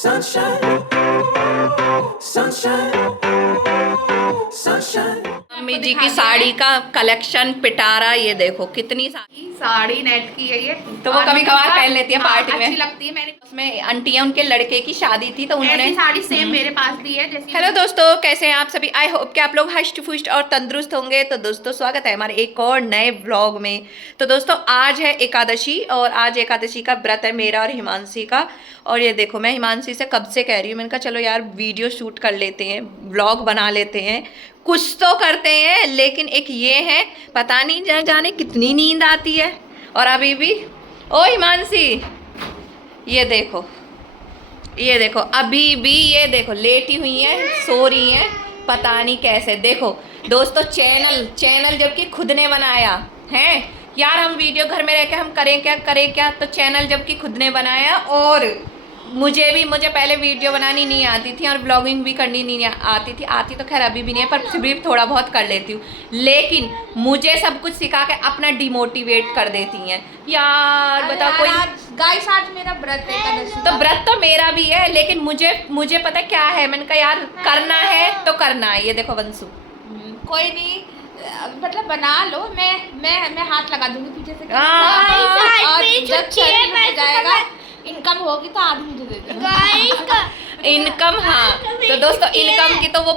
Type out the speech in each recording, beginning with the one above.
Sunshine, sunshine, sunshine. Mummy जी की साड़ी का collection पिटारा, ये देखो कितनी साड़ी नेट की है ये, तो वो कभी कभार पहन लेती है पार्टी में, अच्छी लगती है। मैंने उसमें आंटी है, उनके लड़के की शादी थी तो उन्होंने ऐसी साड़ी सेम मेरे पास भी है जैसी। हेलो दोस्तों, कैसे हैं आप सभी? आई होप कि आप लोग हष्ट पुष्ट और तंदुरुस्त होंगे। तो दोस्तों स्वागत है हमारे एक और नए व्लॉग में। तो दोस्तों आज है एकादशी और आज एकादशी का व्रत है मेरा और हिमांशी का। और ये देखो मैं हिमांशी से कब से कह रही हूँ, मैंने कहा चलो यार वीडियो शूट कर लेते हैं, व्लॉग बना लेते हैं, कुछ तो करते हैं। लेकिन एक ये है, पता नहीं जाने कितनी नींद आती है। और अभी भी ओ हिमांशी ये देखो, ये देखो अभी भी ये देखो लेटी हुई है, सो रही है, पता नहीं कैसे। देखो दोस्तों चैनल जबकि खुद ने बनाया है यार, हम वीडियो घर में रह के हम करें क्या। तो चैनल जबकि खुद ने बनाया और मुझे पहले वीडियो बनानी नहीं आती थी और ब्लॉगिंग भी करनी नहीं आती तो खैर अभी भी नहीं है, पर फिर भी थोड़ा बहुत कर लेती हूँ। लेकिन मुझे सब कुछ सिखा के अपना डिमोटिवेट कर देती हैं यार। बताओ कोई गाइस आज मेरा व्रत है एकादशी। तो व्रत तो मेरा भी है, लेकिन मुझे पता क्या है, मैंने कहा यार करना है तो करना है। ये देखो वंशु कोई नहीं, मतलब बना लो, मैं हाथ लगा दूंगी पीछे से। और जब शरीर हो जाएगा, इनकम होगी तो आधी मुझे दे देना। इनकम, हाँ तो दोस्तों इनकम की तो वो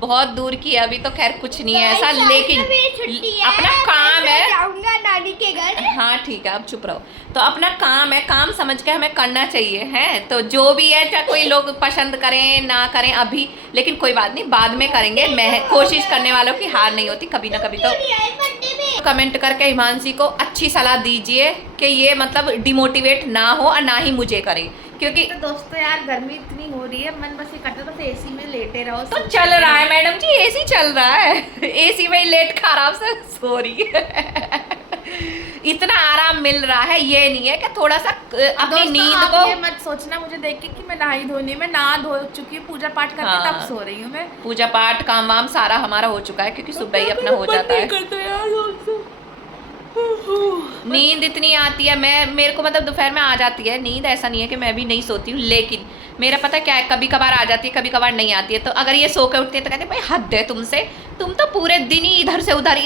बहुत दूर की है, अभी तो खैर कुछ नहीं है ऐसा, लेकिन अपना काम है। जाऊंगा नानी के घर। हाँ ठीक है, अब चुप रहो। तो अपना काम है, काम समझ के हमें करना चाहिए है। तो जो भी है, चाहे कोई लोग पसंद करें ना करें अभी, लेकिन कोई बात नहीं, बाद में करेंगे। मैं कोशिश करने वालों की हार नहीं होती, कभी ना कभी तो। कमेंट करके हिमांशी को अच्छी सलाह दीजिए कि ये मतलब डिमोटिवेट ना हो और ना ही मुझे करे, क्योंकि तो दोस्तों यार गर्मी इतनी हो रही है, मन बस ये करता बस एसी में लेटे रहो। तो चल रहा है मैडम जी, एसी चल रहा है, एसी में लेट खराब से सो रही है। इतना आराम मिल रहा है, ये नहीं है कि थोड़ा सा अपनी नींद को। ये मत सोचना मुझे देख के कि मैं नहाई धोनी, मैं नहा धो चुकी हूँ, पूजा पाठ करके हाँ, तब सो रही हूँ मैं। पूजा पाठ काम वाम सारा हमारा हो चुका है, क्योंकि सुबह ही अपना हो जाता है। नींद इतनी आती है, मेरे को मतलब दोपहर में आ जाती है नींद, ऐसा नहीं है कि मैं भी नहीं सोती हूँ, लेकिन मेरा पता क्या है, कभी कभार आ जाती है, कभी कभार नहीं आती है। तो अगर ये सो के उठती है तो कहते हैं भाई हद है तुमसे, तुम तो पूरे दिन ही इधर से उधर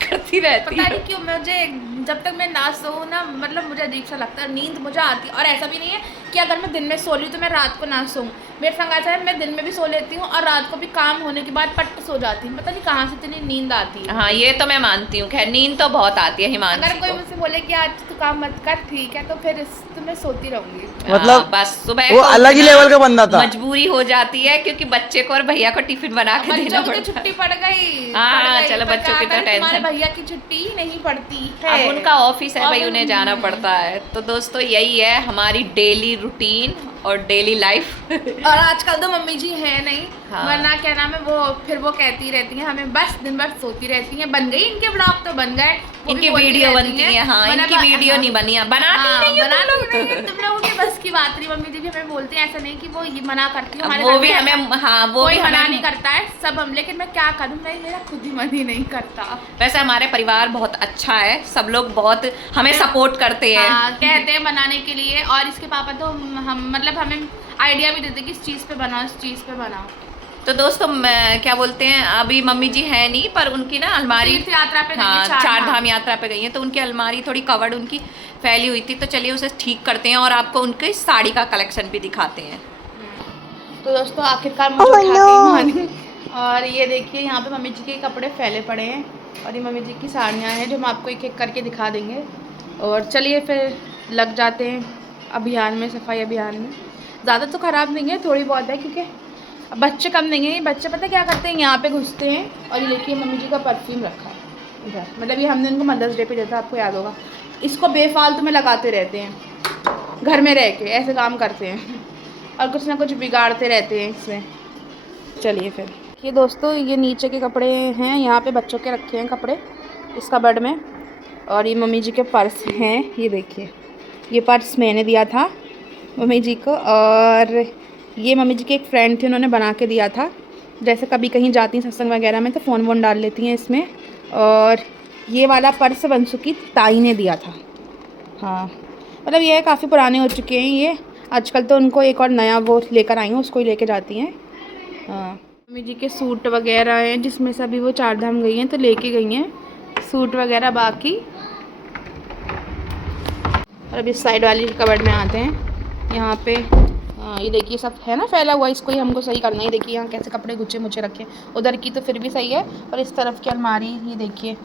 करती रहती पता है। नहीं क्यों मुझे जब तक मैं ना सोऊं ना, मतलब मुझे अजीब सा लगता है, नींद मुझे आती है। और ऐसा भी नहीं है कि अगर मैं दिन में सो ली तो मैं रात को ना सोऊं। मेरे संग ऐसा है, मैं दिन में भी सो लेती हूँ और रात को भी काम होने के बाद पट सो जाती हूँ। पता नहीं कहाँ से इतनी नींद आती है। हाँ ये तो मैं मानती हूँ, खैर नींद तो बहुत आती है हिमांशी अगर कोई को। मुझसे बोले कि आज तू काम मत कर, ठीक है, तो फिर तो मैं सोती रहूंगी। मतलब बस सुबह वो को अलग ही उठना लेवल का बंदा था। मजबूरी हो जाती है, क्योंकि बच्चे को और भैया को टिफिन बना के देना बच्चों की तो पड़ता छुट्टी है। पड़ गई। हाँ, चलो पर बच्चों की क्या तो करें, तुम्हारे टेंशन। भैया की छुट्टी नहीं पड़ती है। अब उनका ऑफिस है भाई, अब उन्हें जाना पड़ता है। तो दोस्तों यही है हमारी डेली रूटीन और डेली लाइफ। और आजकल तो मम्मी जी है नहीं, हाँ। वरना क्या नाम है, वो कहती रहती हैं हमें बस दिन भर सोती रहती हैं। बन गई इनके ब्लॉग तो बन गए, वो भी इनकी बोलती वीडियो रहती बनती हैं। है, हाँ वरना इनकी वीडियो नहीं बनी है, बनाती नहीं है तुम लोग। तुम लोगों के बस की बात नहीं। मम्मी जी भी हमें बोलते हैं, ऐसा नहीं कि वो ये मना करती है, हमारे वो घर भी में हमें, हाँ वो कोई भी मना हमें नहीं करता है सब हम, लेकिन मैं क्या करूँ, मेरा खुद ही मन ही नहीं करता। वैसे हमारे परिवार बहुत अच्छा है, सब लोग बहुत हमें सपोर्ट करते हैं। हाँ, कहते हैं बनाने के लिए। और इसके पापा तो हम मतलब हमें आइडिया भी देते कि इस चीज़ पे बनाओ, इस चीज़ पे बनाओ। तो दोस्तों क्या बोलते हैं, अभी मम्मी जी है नहीं, पर उनकी ना अलमारी, तीर्थ यात्रा पे गई हाँ हैं, चार धाम यात्रा पे गई हैं, तो उनकी अलमारी थोड़ी कवर्ड उनकी फैली हुई थी। तो चलिए उसे ठीक करते हैं और आपको उनके साड़ी का कलेक्शन भी दिखाते हैं। तो दोस्तों आखिरकार मुझे उठा के मानी। और ये देखिए यहाँ पे मम्मी जी के कपड़े फैले पड़े हैं और ये मम्मी जी की साड़ियाँ हैं, जो हम आपको एक एक करके दिखा देंगे। और चलिए फिर लग जाते हैं अभियान में, सफाई अभियान में। ज़्यादा तो ख़राब नहीं है, थोड़ी बहुत है, क्योंकि बच्चे कम नहीं है। ये बच्चे पता क्या करते हैं, यहाँ पे घुसते हैं। और ये देखिए मम्मी जी का परफ्यूम रखा है इधर, मतलब ये हमने इनको मदर्स डे पे दिया था, आपको याद होगा। इसको बेफालतू में लगाते रहते हैं, घर में रह के ऐसे काम करते हैं और कुछ ना कुछ बिगाड़ते रहते हैं इसमें। चलिए फिर ये दोस्तों, ये नीचे के कपड़े हैं, यहाँ पे बच्चों के रखे हैं कपड़े इस कबर्ड में। और ये मम्मी जी के पर्स हैं, ये देखिए, ये पर्स मैंने दिया था मम्मी जी को। और ये मम्मी जी की एक फ्रेंड थी, उन्होंने बना के दिया था। जैसे कभी कहीं जाती हैं सत्संग वगैरह में तो फ़ोन वोन डाल लेती हैं इसमें। और ये वाला पर्स वंशु की ताई ने दिया था। हाँ मतलब ये काफ़ी पुराने हो चुके हैं ये, आजकल तो उनको एक और नया वो लेकर आई हूँ, उसको ही लेके जाती हैं। हाँ, मम्मी जी के सूट वगैरह हैं जिसमें से अभी वो 4 धाम गई हैं तो लेके गई हैं सूट वगैरह बाकी। और अभी साइड वाली कबर्ड में आते हैं। यहाँ पे ये देखिए सब है ना फैला हुआ, इसको ही हमको सही करना है। देखिए यहाँ कैसे कपड़े गुच्छे मुच्छे रखे, उधर की तो फिर भी सही है, और इस तरफ की अलमारी ये देखिए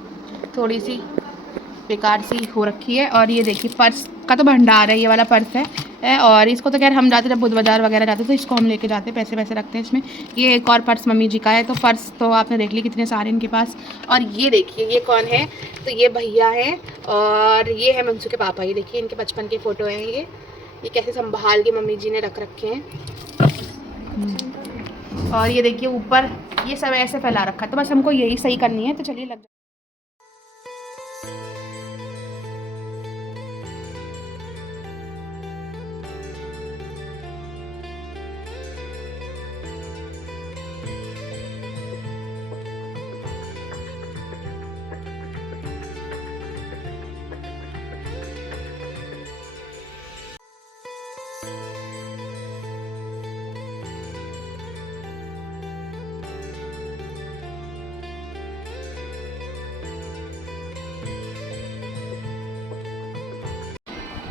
थोड़ी सी बेकार सी हो रखी है। और ये देखिए पर्स का तो भंडार है, ये वाला पर्स है। और इसको तो खैर हम जाते जब बुध बाजार वगैरह जाते तो इसको हम लेके जाते, पैसे वैसे रखते हैं इसमें। ये एक और पर्स मम्मी जी का है, तो पर्स तो आपने देख ली कितने सारे इनके पास। और ये देखिए ये कौन है, तो ये भैया हैं और ये है मंसू के पापा। ये देखिए इनके बचपन के फ़ोटो हैं, ये कैसे संभाल के मम्मी जी ने रख रखे हैं। और ये देखिए ऊपर ये सब ऐसे फैला रखा है, तो बस हमको यही सही करनी है। तो चलिए लग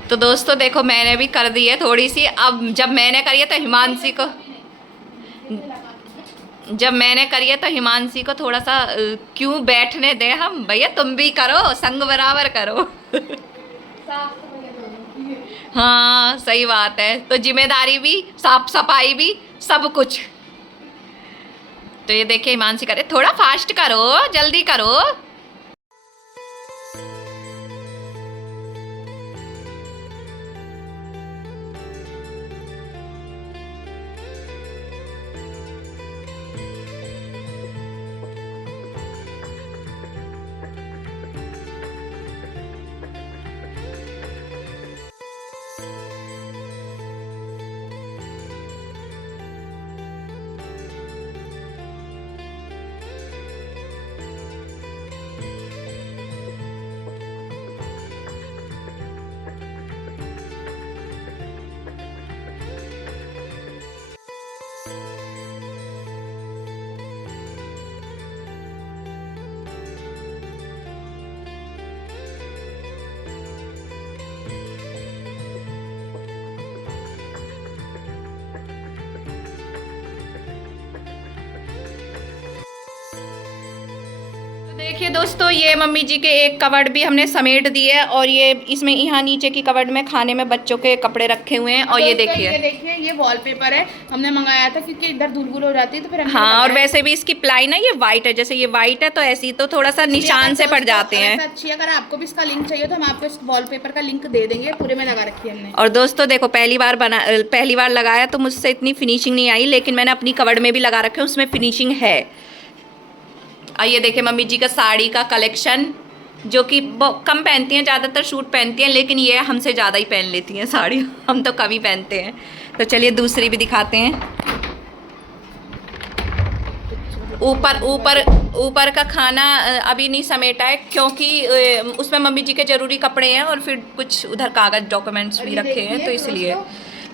तो दोस्तों देखो मैंने भी कर दी है थोड़ी सी। अब जब मैंने करी है तो हिमांशी को थोड़ा सा क्यों बैठने दे हम। भैया तुम भी करो, संग बराबर करो। हाँ सही बात है, तो जिम्मेदारी भी, साफ सफाई भी, सब कुछ। तो ये देखिए हिमांशी करे, थोड़ा फास्ट करो, जल्दी करो। देखिए दोस्तों ये मम्मी जी के एक कवर्ड भी हमने समेट दी है, और ये इसमें यहाँ नीचे की कवर्ड में खाने में बच्चों के कपड़े रखे हुए हैं। और ये देखिए ये वॉलपेपर है, हमने मंगाया था क्योंकि इधर धूल हो जाती है तो फिर हाँ, और वैसे भी इसकी प्लाई ना ये वाइट है, जैसे ये वाइट है तो ऐसी तो थोड़ा सा निशान से पड़ जाते हैं। अच्छी, अगर आपको भी इसका लिंक चाहिए तो हम आपको इस वॉलपेपर का लिंक दे देंगे, पूरे में लगा रखी है हमने। और दोस्तों देखो पहली बार लगाया तो मुझसे इतनी फिनिशिंग नहीं आई, लेकिन मैंने अपनी कवर्ड में भी लगा रखे हैं, उसमें फिनिशिंग है। और ये देखिए मम्मी जी का साड़ी का कलेक्शन, जो कि कम पहनती हैं, ज़्यादातर सूट पहनती हैं, लेकिन ये हमसे ज़्यादा ही पहन लेती हैं साड़ी, हम तो कम ही पहनते हैं। तो चलिए दूसरी भी दिखाते हैं। ऊपर का खाना अभी नहीं समेटा है, क्योंकि उसमें मम्मी जी के ज़रूरी कपड़े हैं और फिर कुछ उधर कागज़ डॉक्यूमेंट्स भी रखे हैं, तो इसलिए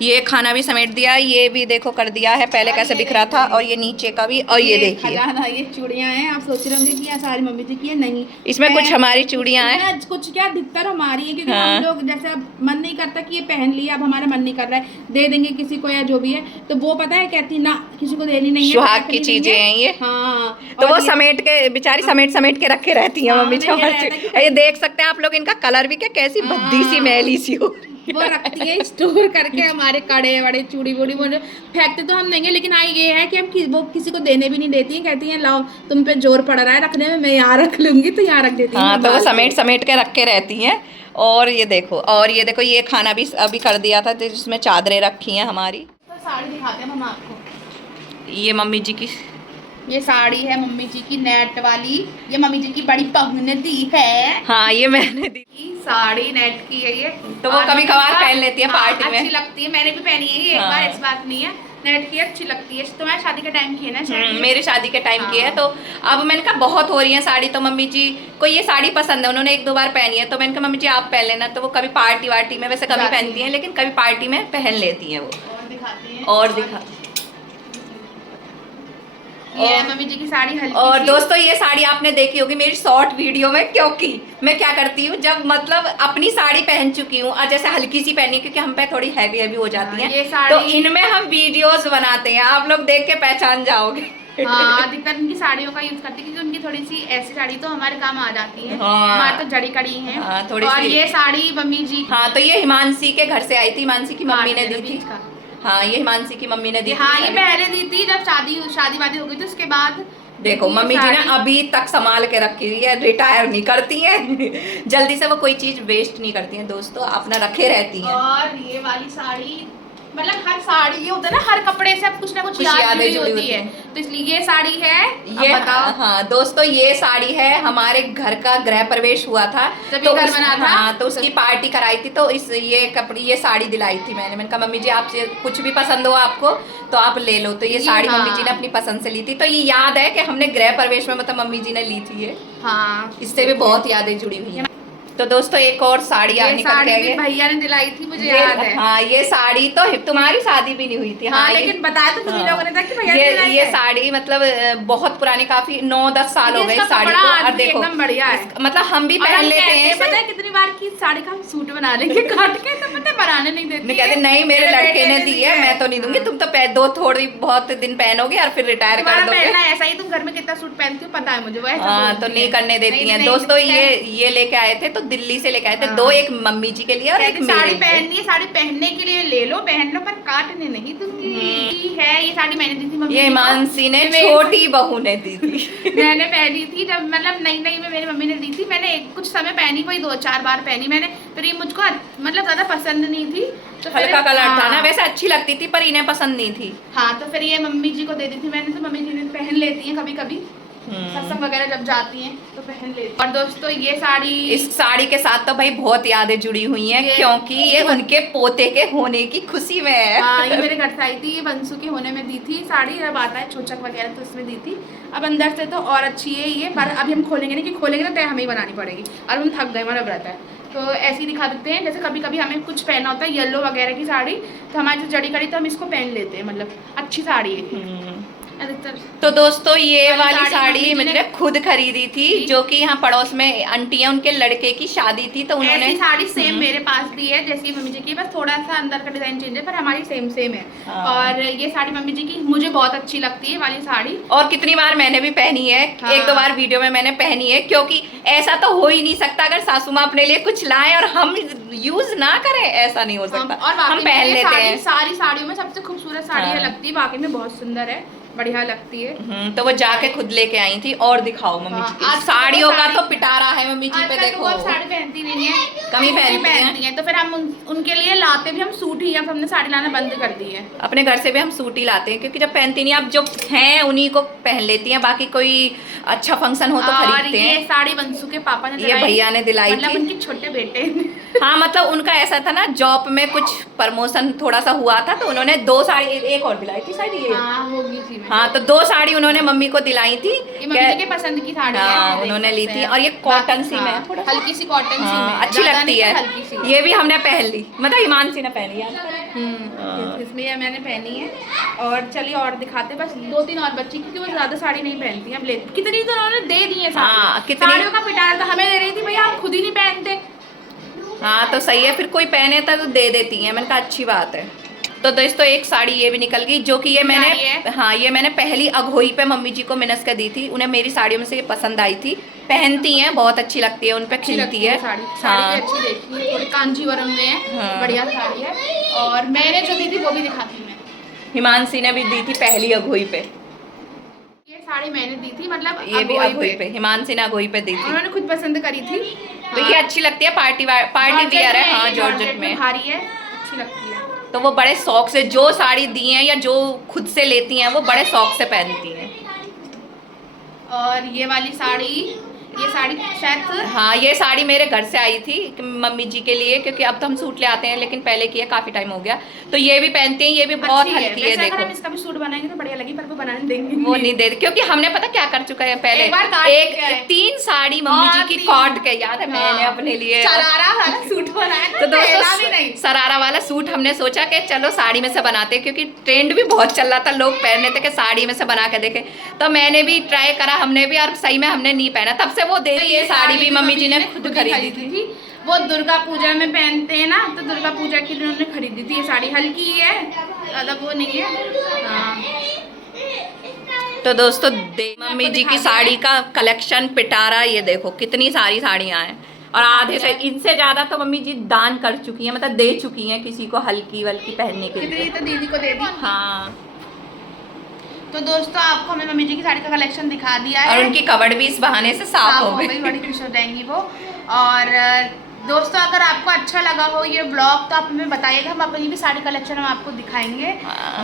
ये खाना भी समेट दिया। ये भी देखो कर दिया है, पहले कैसे दिख रहा था। और ये नीचे का भी, और ये देखिए ये चूड़ियाँ हैं। आप सोच रहे होंगे कि सारी मम्मी जी की है, नहीं, इसमें कुछ हमारी चूड़ियाँ हैं, कुछ क्या अधिकतर हमारी है, क्योंकि हम लोग जैसे अब मन नहीं करता कि ये पहन लिया, अब हमारा मन नहीं कर रहा है, दे देंगे किसी को या जो भी है, तो वो पता है कहती ना किसी को देनी नहीं है, सुहाग की चीजें हैं ये। हाँ, तो वो समेट के बेचारी समेट के रखे रहती है मम्मी जी। ये देख सकते हैं आप लोग, इनका कलर भी क्या कैसी भद्दी सी मैली सी हो, वो रखती है स्टोर करके हमारे कड़े वड़े चूड़ी वूड़ी वो फेंकते तो हम देंगे, लेकिन आई ये है कि हम वो किसी को देने भी नहीं देती है, कहती हैं लाओ तुम पे जोर पड़ रहा है रखने में, मैं यहाँ रख लूंगी, तो यहाँ रख देती हूँ। हाँ, तो वो समेट के रख के रहती हैं। और ये देखो ये खाना भी अभी कर दिया था, जिसमें चादरें रखी हैं हमारी। तो साड़ी दिखाते हैं हम आपको। ये मम्मी जी की ये साड़ी है मम्मी जी की नेट वाली, ये मम्मी जी की बड़ी बहू ने दी है। हाँ, ये मैंने दी। साड़ी नेट की है ये, तो वो कभी कभार पहन लेती है पार्टी में, अच्छी लगती है। मैंने भी पहनी है ये एक बार, इस बात नहीं है, नेट की अच्छी लगती है। तुम्हारी शादी के टाइम की है ना? मेरी शादी के टाइम की है। तो अब मैंने कहा बहुत हो रही है साड़ी, तो मम्मी जी को ये साड़ी पसंद है, उन्होंने 1-2 बार पहनी है, तो मैंने कहा मम्मी जी आप पहन लेना। तो वो कभी पार्टी वार्टी में, वैसे कभी पहनती हैं लेकिन कभी पार्टी में पहन लेती हैं वो। और दिखाती हैं, और दिखा ये मम्मी जी की साड़ी हल्की और सी। दोस्तों ये साड़ी आपने देखी होगी मेरी शॉर्ट वीडियो में, क्योंकि मैं क्या करती हूँ जब मतलब अपनी साड़ी पहन चुकी हूँ और जैसे हल्की सी पहनी, क्योंकि हम पे थोड़ी हैवी हैवी हो जाती है, तो इनमें हम वीडियोस बनाते हैं, आप लोग देख के पहचान जाओगे। हाँ, अधिकतर उनकी साड़ियों का यूज करती है, क्योंकि उनकी थोड़ी सी ऐसी साड़ी तो हमारे काम आ जाती है। हाँ, हमारे तो जड़ी कड़ी है। हाँ, थोड़ी और सी। ये साड़ी मम्मी जी, हाँ तो ये हिमांशी के घर से आई थी, हिमांशी की मम्मी ने दी थी। हाँ ये हिमांशी की मम्मी ने दी थी। हाँ ये पहले दी थी जब शादी वादी हो गई थी, उसके बाद देखो मम्मी जी ना अभी तक संभाल के रखी हुई है, रिटायर नहीं करती हैं। जल्दी से वो कोई चीज वेस्ट नहीं करती हैं दोस्तों, अपना रखे रहती हैं। और ये वाली साड़ी, मतलब हर साड़ी ये होता है ना, हर कपड़े से अब कुछ ना कुछ यादें जुड़ी होती है, तो इसलिए ये साड़ी है। ये बताओ। हाँ दोस्तों ये साड़ी है, हमारे घर का गृह प्रवेश हुआ था, तो घर बना था। हाँ तो उसकी पार्टी कराई थी, तो इस ये कपड़ी ये साड़ी दिलाई थी मैंने कहा मम्मी जी आपसे कुछ भी पसंद हो आपको तो आप ले लो। तो ये साड़ी मम्मी जी ने अपनी पसंद से ली थी, तो ये याद है कि हमने गृह प्रवेश में मतलब मम्मी जी ने ली थी ये। हाँ इससे भी बहुत यादें जुड़ी हुई है। तो दोस्तों एक और साड़ी निकल के आई, भैया ने दिलाई थी, मुझे याद है। हाँ ये साड़ी तो तुम्हारी शादी भी नहीं हुई थी। हाँ, लेकिन बताया तो तुम्हीं लोगों ने था कि भैया ने दिलाई ये है। साड़ी मतलब बहुत पुरानी, काफी 9-10 साल हो गए साड़ी को। और देखो एकदम बढ़िया है, मतलब हम भी पहन लेते हैं। पता है कितनी बार की साड़ी का हम सूट बना लेंगे काट के, तो पता है बनाने नहीं देते। कहते नहीं मेरे लड़के ने दी है, मैं तो नहीं दूंगी, तुम तो दो थोड़ी बहुत दिन पहनोगे और फिर रिटायर कर दोगे। ऐसा ही, तुम घर में कितना सूट पहनती हो पता है मुझे, वो हाँ तो नहीं करने देती हैं। दोस्तों ये लेके आए थे, तो दिल्ली से लेके आए थे दो, एक मम्मी जी के लिए और एक साड़ी पहननी है, साड़ी पहनने के लिए ले लो, पहन लो, पर काटने नहीं दूंगी। है ये साड़ी मैंने दी थी मम्मी, ये हिमांशी ने छोटी बहू ने दी थी। मैंने पहनी थी जब मतलब नई नई में मेरी मम्मी ने दी थी, मैंने कुछ समय पहनी, कोई 2-4 बार पहनी मैंने, फिर ये मुझको मतलब ज्यादा पसंद नहीं थी, तो हल्का कलर था ना, वैसे अच्छी लगती थी पर इन्हें पसंद नहीं थी। हाँ तो फिर ये मम्मी जी को दे दी थी मैंने, तो मम्मी जी ने पहन लेती हैं कभी कभी, सत्संग वगैरह जब जाती हैं तो पहन लेती। और दोस्तों ये साड़ी, इस साड़ी के साथ तो भाई बहुत यादें जुड़ी हुई हैं, क्योंकि ये उनके पोते के होने की खुशी में है। हाँ ये मेरे घर से आई थी, ये बंसू के होने में दी थी साड़ी, जब आता है छोचक वगैरह तो उसमें दी थी। अब अंदर से तो और अच्छी है ये, पर अभी हम खोलेंगे नहीं, कि खोलेंगे तो तय हमें ही बनानी पड़ेगी, और हम थक गए, हमारा व्रत है। तो ऐसे ही दिखा देते हैं, जैसे कभी कभी हमें कुछ पहनना होता है येलो वगैरह की साड़ी, तो हमारी जो जड़ी कड़ी तो हम इसको पहन लेते हैं, मतलब अच्छी साड़ी है। तो दोस्तों ये वाली साड़ी मैंने खुद खरीदी थी, जो कि यहाँ पड़ोस में आंटी है, उनके लड़के की शादी थी, तो उन्होंने ऐसी साड़ी सेम मेरे पास भी है जैसी मम्मी जी की, बस थोड़ा सा अंदर का डिजाइन चेंज है, पर हमारी सेम है। और ये साड़ी मम्मी जी की मुझे बहुत अच्छी लगती है वाली साड़ी, और कितनी बार मैंने भी पहनी है। 1-2 बार वीडियो में मैंने पहनी है, क्योंकि ऐसा तो हो ही नहीं सकता अगर सासू माँ अपने लिए कुछ लाए और हम यूज ना करें, ऐसा नहीं हो सकता। और हम पहन लेते हैं। सारी साड़ियों में सबसे खूबसूरत साड़ी लगती है, बाकी में बहुत सुंदर है, बढ़िया लगती है। तो वो जाके खुद लेके आई थी। और दिखाओ मम्मी जी की साड़ियों का तो पिटारा है मम्मी जी पे, देखो वो साड़ी पहनती नहीं है, कमी पहनती है, तो फिर हम उनके लिए लाते भी हम सूट ही, अब हमने साड़ी लाना बंद कर दी है। अपने घर से भी हम सूट ही लाते हैं, क्योंकि जब पहनती नहीं, अब जो हैं उन्हीं को पहन लेती हैं, बाकी कोई अच्छा फंक्शन हो तो खरीदते हैं। ये साड़ी बंसू के पापा ने ये भैया ने दिलाई थी, उनके छोटे बेटे। हाँ मतलब उनका ऐसा था ना, जॉब में कुछ प्रमोशन थोड़ा सा हुआ था, तो उन्होंने 2 साड़ी, एक और दिलाई थी शायद ये। हाँ तो 2 साड़ी उन्होंने मम्मी को दिलाई थी, ये मम्मी जी के पसंद की साड़ी है, उन्होंने ली थी। और ये कॉटन सी में, हल्की सी कॉटन सी में अच्छी लगती है, ये भी हमने पहन ली, मतलब हिमांशी ने पहनी है। इसमें मैंने पहनी है। और चलिए और दिखाते, बस 2-3 और बच्ची, क्योंकि वो ज्यादा साड़ी नहीं पहनती, हम ले कितनी तो उन्होंने दे दी है साड़ियों का पिटारा, तो हमें दे रही थी भैया, हम खुद ही नहीं पहनते। हाँ तो सही है, फिर कोई पहने तो दे देती है, मैंने कहा अच्छी बात है। तो दोस्तों एक साड़ी ये भी निकल गई, जो कि ये मैंने ये मैंने पहली अघोई पे मम्मी जी को मिनस कर दी थी, उन्हें मेरी साड़ियों में से ये पसंद आई थी, पहनती हैं, बहुत अच्छी लगती है, उन पे खिलती है साड़ी भी अच्छी देखी है, थोड़ी कांजीवरम में है, बढ़िया साड़ी है। और मैंने जो दी थी वो भी दिखाती हूँ, हिमांशी ने भी दी थी पहली अघोई पे, ये साड़ी मैंने दी थी, मतलब ये भी अघोई पे, हिमांशी ने अघोई पे दी थी, उन्होंने खुद पसंद करी थी। तो ये अच्छी लगती है, पार्टी वियर है। हाँ जॉर्जेट में भारी है, अच्छी लगती है। तो वो बड़े शौक से जो साड़ी दी हैं या जो खुद से लेती हैं, वो बड़े शौक से पहनती हैं। और ये वाली साड़ी ये साड़ी शायद हाँ, ये साड़ी मेरे घर से आई थी मम्मी जी के लिए, क्योंकि अब तो हम सूट ले आते हैं, लेकिन पहले की है, काफी टाइम हो गया। तो ये भी पहनते हैं, ये भी बहुत हल्की है। देखो अगर हम इसका भी सूट बनाएंगे तो बढ़िया लगी, पर वो बनाने देंगे वो नहीं दे, क्योंकि हमने पता क्या कर चुका है पहले, एक 3 साड़ी मम्मी जी की काट के, याद है मैंने अपने लिए शरारा वाला सूट बनाया। तो दोस्तों शरारा वाला सूट हमने सोचा कि चलो साड़ी में से बनाते, क्योंकि ट्रेंड भी बहुत चल रहा था, लोग पहन रहे थे कि साड़ी में से बना के देखे। तो मैंने भी ट्राई करा, हमने भी, और सही में हमने नहीं पहना, तब से वो दे रही है। साड़ी भी मम्मी जी ने खुद खरीदी थी। वो दुर्गा पूजा में पहनते हैं ना, तो दुर्गा पूजा के लिए उन्होंने खरीदी थी। ये साड़ी हल्की है, ज्यादा वो नहीं है। हाँ। तो दोस्तों मम्मी जी की साड़ी का कलेक्शन पिटारा, ये देखो कितनी सारी साड़ियाँ हैं, और आधे से इनसे ज्यादा तो मम्मी जी दान कर चुकी हैं, मतलब दे चुकी हैं किसी को हल्की वल्की पहनने के लिए। तो दीदी को दे दी। हाँ। तो दोस्तों आपको हमने मम्मी जी की साड़ी का कलेक्शन दिखा दिया है, और उनकी कबड़ भी इस बहाने से साफ हो गई। बड़ी खुश हो जाएंगी वो। और दोस्तों अगर आपको अच्छा लगा हो ये ब्लॉग तो आप हमें बताइएगा, हम अपनी भी साड़ी कलेक्शन हम आपको दिखाएंगे।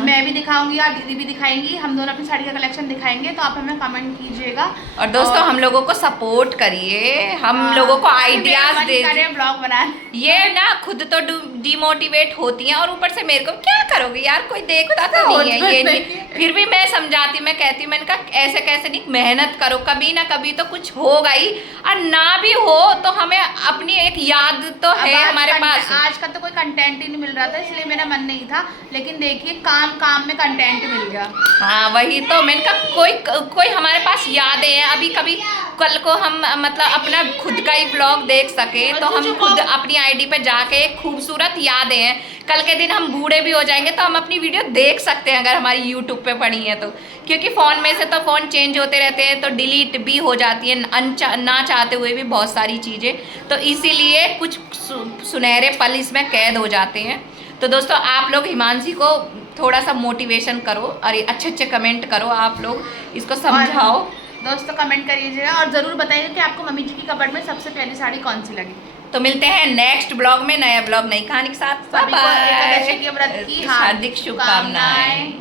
मैं भी दिखाऊंगी और दीदी भी दिखाएंगी, हम दोनों अपनी साड़ी का कलेक्शन दिखाएंगे, तो आप हमें कमेंट कीजिएगा। और दोस्तों हम लोगों को सपोर्ट करिए, हम लोगों को आइडियाज दे, ब्लॉग बनाए। ये ना खुद तो डिमोटिवेट होती हैं, और ऊपर से मेरे को क्या करोगे यार, कोई देखता तो नहीं है, ये नहीं। फिर भी मैं समझाती, मैं कहती हूँ, मैंने कहा ऐसे कैसे नहीं, मेहनत करो, कभी ना कभी तो कुछ होगा ही, और ना भी हो तो हमें अपनी एक याद तो है हमारे पास। आज का तो कोई कंटेंट ही नहीं मिल रहा था, इसलिए मेरा मन नहीं था, लेकिन देखिए काम काम में कंटेंट मिल गया। हाँ वही तो मैंने कहा, कोई हमारे पास यादें हैं, अभी कभी कल को हम मतलब अपना खुद का ही ब्लॉग देख सके, तो हम खुद अपनी आईडी पे जाके एक खूबसूरत यादें हैं, कल के दिन हम बूढ़े भी हो जाएंगे तो हम अपनी वीडियो देख सकते हैं, अगर हमारी यूट्यूब पे पड़ी है तो। क्योंकि फ़ोन में से तो फ़ोन चेंज होते रहते हैं, तो डिलीट भी हो जाती है ना चाहते हुए भी बहुत सारी चीज़ें, तो इसीलिए कुछ सुनहरे पल इसमें कैद हो जाते हैं। तो दोस्तों आप लोग हिमांशी को थोड़ा सा मोटिवेशन करो, और अच्छे अच्छे कमेंट करो, आप लोग इसको समझाओ। दोस्तों कमेंट करिएगा और ज़रूर बताइएगा कि आपको मम्मी जी की कबर्ड में सबसे पहली साड़ी कौन सी लगी। तो मिलते हैं नेक्स्ट ब्लॉग में, नया ब्लॉग नई कहानी के साथ। एकादशी के व्रत की हार्दिक शुभकामनाएं।